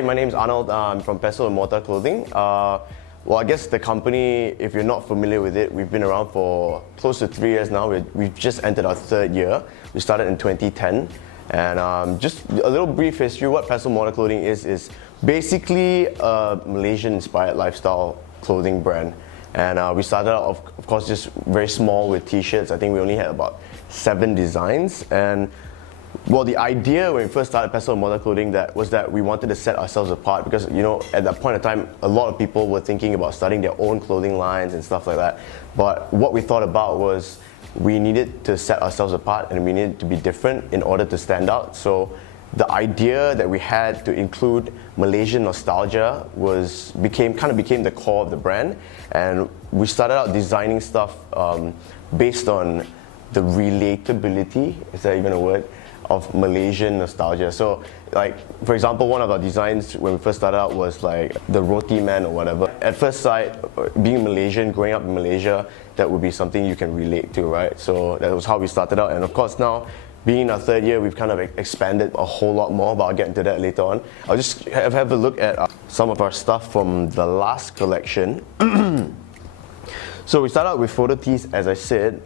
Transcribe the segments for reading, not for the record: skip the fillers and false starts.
Hi, my name is Arnold. I'm from Pestle and Mortar Clothing. Well, I guess the company, if you're not familiar with it, we've been around for close to 3 years now. We've just entered our third year. We started in 2010. And just a little brief history, what Pestle Mortar Clothing is basically a Malaysian-inspired lifestyle clothing brand. And we started out, of course, just very small with t-shirts. I think we only had about 7 designs. And well, the idea when we first started Pestle and Mortar Clothing was that we wanted to set ourselves apart because, you know, at that point in time, a lot of people were thinking about starting their own clothing lines and stuff like that. But what we thought about was we needed to set ourselves apart and we needed to be different in order to stand out. So the idea that we had to include Malaysian nostalgia became the core of the brand. And we started out designing stuff based on the relatability, is that even a word, of Malaysian nostalgia. So, like, for example, one of our designs when we first started out was like the roti man or whatever. At first sight, being Malaysian, growing up in Malaysia, that would be something you can relate to, right? So that was how we started out. And of course now, being in our third year, we've kind of expanded a whole lot more, but I'll get into that later on. I'll just have a look at some of our stuff from the last collection. So we started out with photo tees, as I said.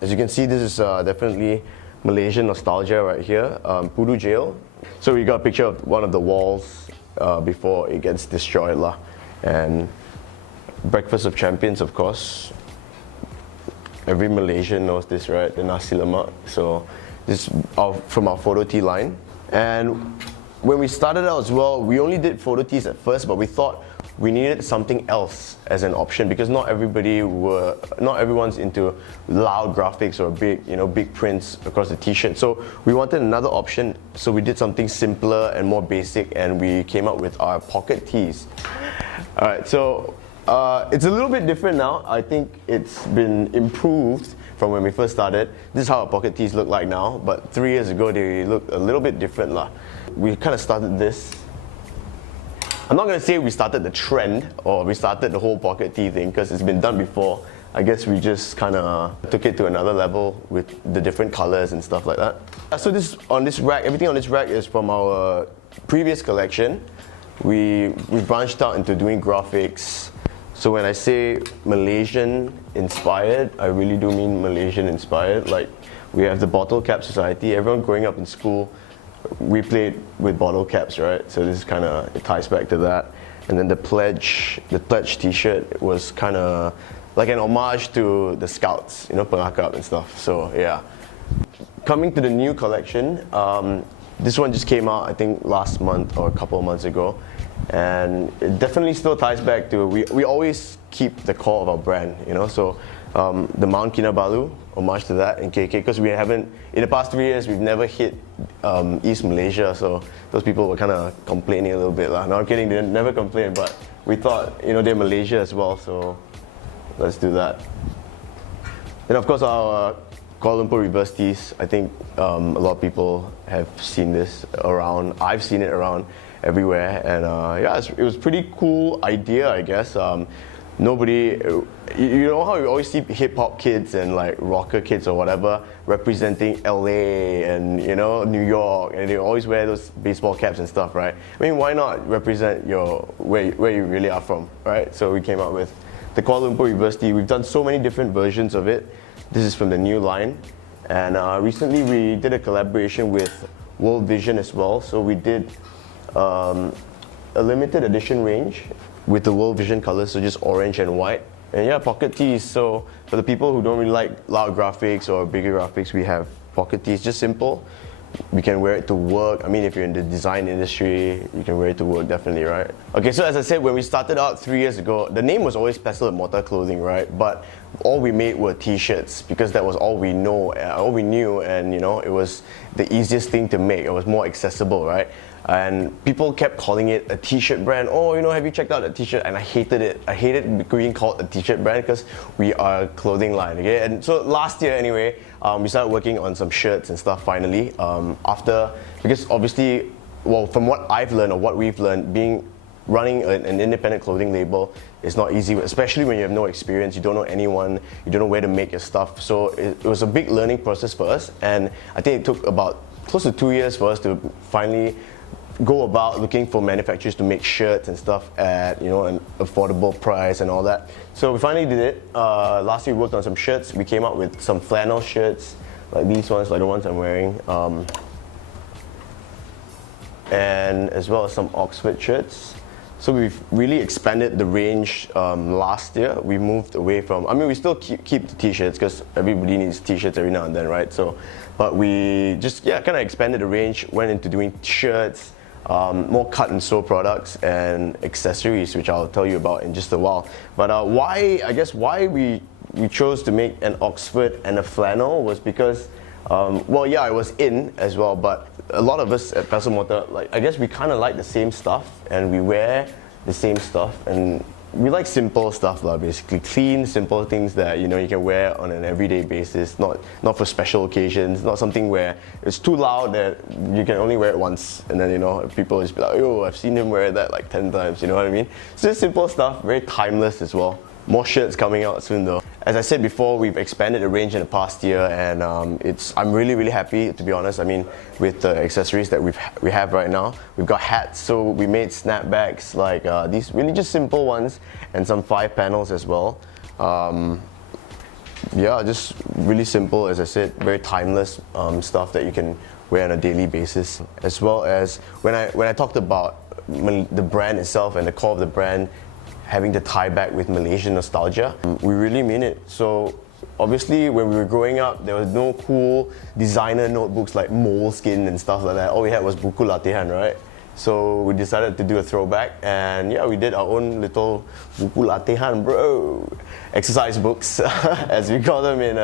As you can see, this is definitely Malaysian nostalgia right here, Pudu Jail. So we got a picture of one of the walls before it gets destroyed lah. And Breakfast of Champions, of course. Every Malaysian knows this, right? The nasi lemak. So this is from our photo tee line. And when we started out as well, we only did photo tees at first, but we thought we needed something else as an option because not everyone's into loud graphics or big prints across the t-shirt. So we wanted another option, so we did something simpler and more basic, and we came up with our pocket tees. Alright, so it's a little bit different now. I think it's been improved from when we first started. This is how our pocket tees look like now, but 3 years ago they looked a little bit different lah. We kind of started this. I'm not going to say we started the trend or we started the whole pocket tee thing because it's been done before. I guess we just kind of took it to another level with the different colors and stuff like that. So everything on this rack is from our previous collection. We branched out into doing graphics. So when I say Malaysian inspired, I really do mean Malaysian inspired. Like, we have the Bottle Cap Society. Everyone growing up in school, we played with bottle caps, right? So this is kind of, it ties back to that. And then the pledge t-shirt was kind of like an homage to the Scouts, you know, pengakap and stuff. So yeah. Coming to the new collection, this one just came out, I think, last month or a couple of months ago. And it definitely still ties back to, we always keep the core of our brand, you know? So the Mount Kinabalu, homage to that in KK, because we haven't, in the past 3 years, we've never hit East Malaysia, so those people were kind of complaining a little bit lah. No, I'm kidding, they never complain, but we thought, you know, they're Malaysia as well, so let's do that. And of course, our Kuala Lumpur reverse tees, I think a lot of people have seen this around. I've seen it around everywhere, and yeah, it was a pretty cool idea, I guess. Nobody, you know how you always see hip-hop kids and like rocker kids or whatever representing LA and, you know, New York, and they always wear those baseball caps and stuff, right? I mean, why not represent where you really are from, right? So we came out with the Kuala Lumpur reverse tee. We've done so many different versions of it. This is from the new line, and recently we did a collaboration with World Vision as well. So we did a limited edition range with the World Vision colors, so just orange and white. And yeah, pocket tees. So for the people who don't really like loud graphics or bigger graphics, we have pocket tees, just simple. We can wear it to work. I mean, if you're in the design industry, you can wear it to work, definitely, right? Okay, so as I said, when we started out 3 years ago, the name was always Pestle and Mortar Clothing, right? But all we made were t-shirts because that was all we knew, and you know, it was the easiest thing to make. It was more accessible, right? And people kept calling it a t-shirt brand. Oh, you know, have you checked out a t-shirt? And I hated it. I hated being called a t-shirt brand because we are a clothing line, okay? And so last year anyway, we started working on some shirts and stuff finally. Because obviously, well, from what I've learned or what we've learned, running an independent clothing label is not easy, especially when you have no experience, you don't know anyone, you don't know where to make your stuff. So it was a big learning process for us, and I think it took about close to 2 years for us to finally go about looking for manufacturers to make shirts and stuff at an affordable price and all that. So we finally did it. Last year we worked on some shirts. We came up with some flannel shirts, like these ones, like the ones I'm wearing, and as well as some Oxford shirts. So we've really expanded the range last year. We moved away from, we still keep the t-shirts because everybody needs t-shirts every now and then, right? So, but we just, kind of expanded the range, went into doing shirts, more cut and sew products and accessories, which I'll tell you about in just a while. But why we chose to make an Oxford and a flannel was because, it was in as well, but a lot of us at Pestle Motor, we kind of like the same stuff and we wear the same stuff, and we like simple stuff, basically clean, simple things that you can wear on an everyday basis, not for special occasions, not something where it's too loud that you can only wear it once, and then people just be like, oh, I've seen him wear that like 10 times, you know what I mean? So just simple stuff, very timeless as well. More shirts coming out soon though. As I said before, we've expanded the range in the past year, and I'm really, really happy, to be honest. With the accessories that we have right now. We've got hats, so we made snapbacks like these really just simple ones, and some 5 panels as well. Just really simple, as I said, very timeless stuff that you can wear on a daily basis. As well as when I talked about the brand itself and the core of the brand, having the tie back with Malaysian nostalgia, we really mean it. So obviously when we were growing up, there was no cool designer notebooks like Moleskine and stuff like that. All we had was Buku Latihan, right? So we decided to do a throwback, and we did our own little Buku Latihan, bro, exercise books, as we call them in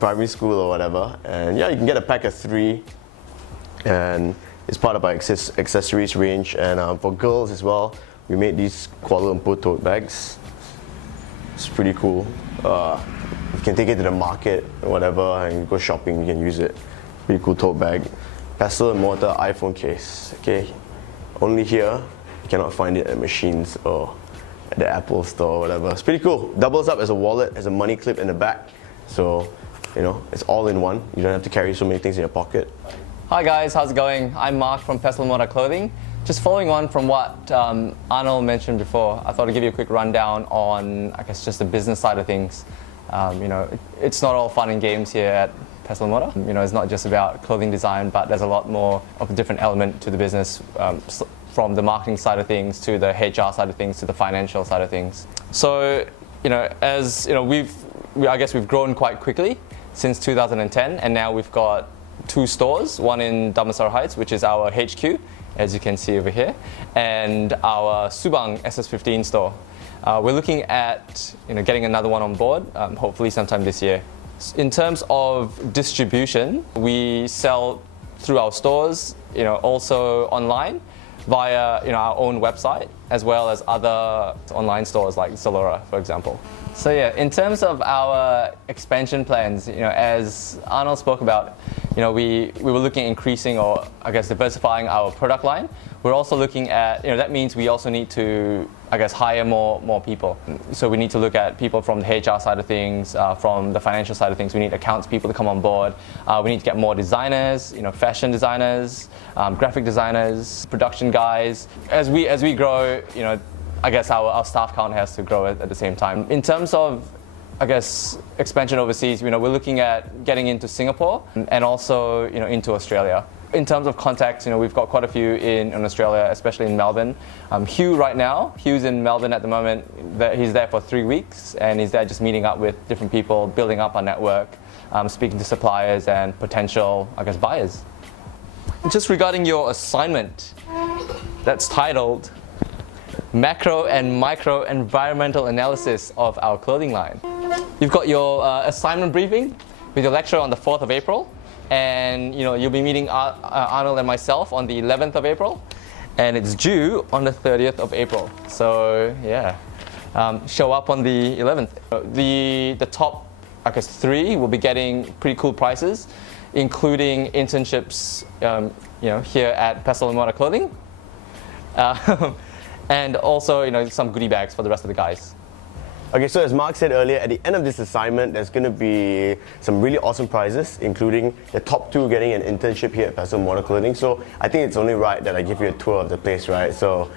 primary school or whatever. And you can get a pack of 3, and it's part of our accessories range. And for girls as well, we made these Kuala Lumpur tote bags. It's pretty cool. You can take it to the market or whatever and go shopping, you can use it. Pretty cool tote bag. Pestle & Motor iPhone case, okay? Only here, you cannot find it at machines or at the Apple store or whatever. It's pretty cool. Doubles up as a wallet, as a money clip in the back. So, it's all in one. You don't have to carry so many things in your pocket. Hi guys, how's it going? I'm Mark from Pestle & Motor Clothing. Just following on from what Arnold mentioned before, I thought I'd give you a quick rundown on, just the business side of things. It's not all fun and games here at Pestle & Motor. It's not just about clothing design, but there's a lot more of a different element to the business, from the marketing side of things to the HR side of things to the financial side of things. So, we've grown quite quickly since 2010, and now we've got 2 stores, one in Damansara Heights, which is our HQ, as you can see over here, and our Subang SS15 store. We're looking at getting another one on board, hopefully sometime this year. In terms of distribution, we sell through our stores, also online via our own website, as well as other online stores like Zalora, for example. So in terms of our expansion plans, as Arnold spoke about, we were looking at increasing or diversifying our product line. We're also looking at, that means we also need to, hire more people. So we need to look at people from the HR side of things, from the financial side of things. We need accounts people to come on board. We need to get more designers, fashion designers, graphic designers, production guys. As we grow, our staff count has to grow at the same time. In terms of, expansion overseas, we're looking at getting into Singapore and also, into Australia. In terms of contacts, we've got quite a few in Australia, especially in Melbourne. Hugh's in Melbourne at the moment. He's there for 3 weeks, and he's there just meeting up with different people, building up our network, speaking to suppliers and potential, buyers. Just regarding your assignment, that's titled Macro and Micro Environmental Analysis of our clothing line. You've got your assignment briefing with your lecturer on the 4th of April, and you'll be meeting Arnold and myself on the 11th of April, and it's due on the 30th of April. So show up on the 11th. The top 3 will be getting pretty cool prices, including internships here at Pestle & Motor Clothing, and also some goodie bags for the rest of the guys. Okay, so as Mark said earlier, at the end of this assignment, there's going to be some really awesome prizes, including the top 2 getting an internship here at Peso Model Clothing. So I think it's only right that I give you a tour of the place, right? So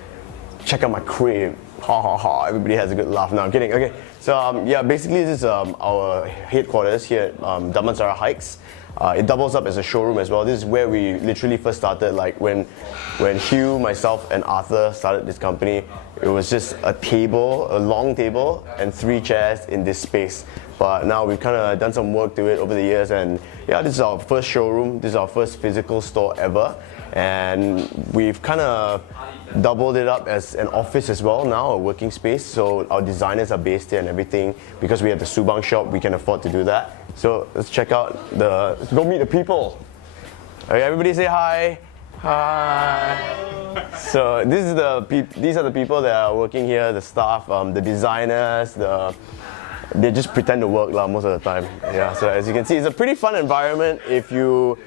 check out my crib. Ha ha ha, everybody has a good laugh. No, I'm kidding. Okay, so yeah, basically this is our headquarters here at Damansara Heights. It doubles up as a showroom as well. This is where we literally first started, like when Hugh, myself, and Arthur started this company. It was just a table, a long table, and 3 chairs in this space. But now we've kind of done some work to it over the years, and yeah, this is our first showroom. This is our first physical store ever, and we've kind of doubled it up as an office as well now, a working space. So our designers are based here and everything. Because we have the Subang shop, we can afford to do that. So let's check out let's go meet the people. Okay, everybody say hi. Hi. So these are the people that are working here, the staff, the designers, they just pretend to work most of the time. Yeah, so as you can see, it's a pretty fun environment. If you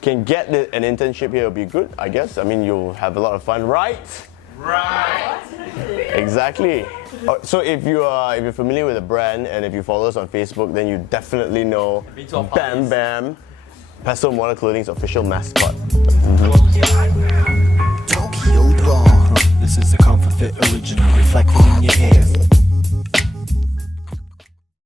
can get an internship here, it'll be good, I guess. I mean, you'll have a lot of fun, right? Right. Exactly. So if you're familiar with the brand and if you follow us on Facebook, then you definitely know Bam Bam, Peso Model Clothing's official mascot. Tokyo Dawn. This is a Comfort Fit original reflecting in your ears.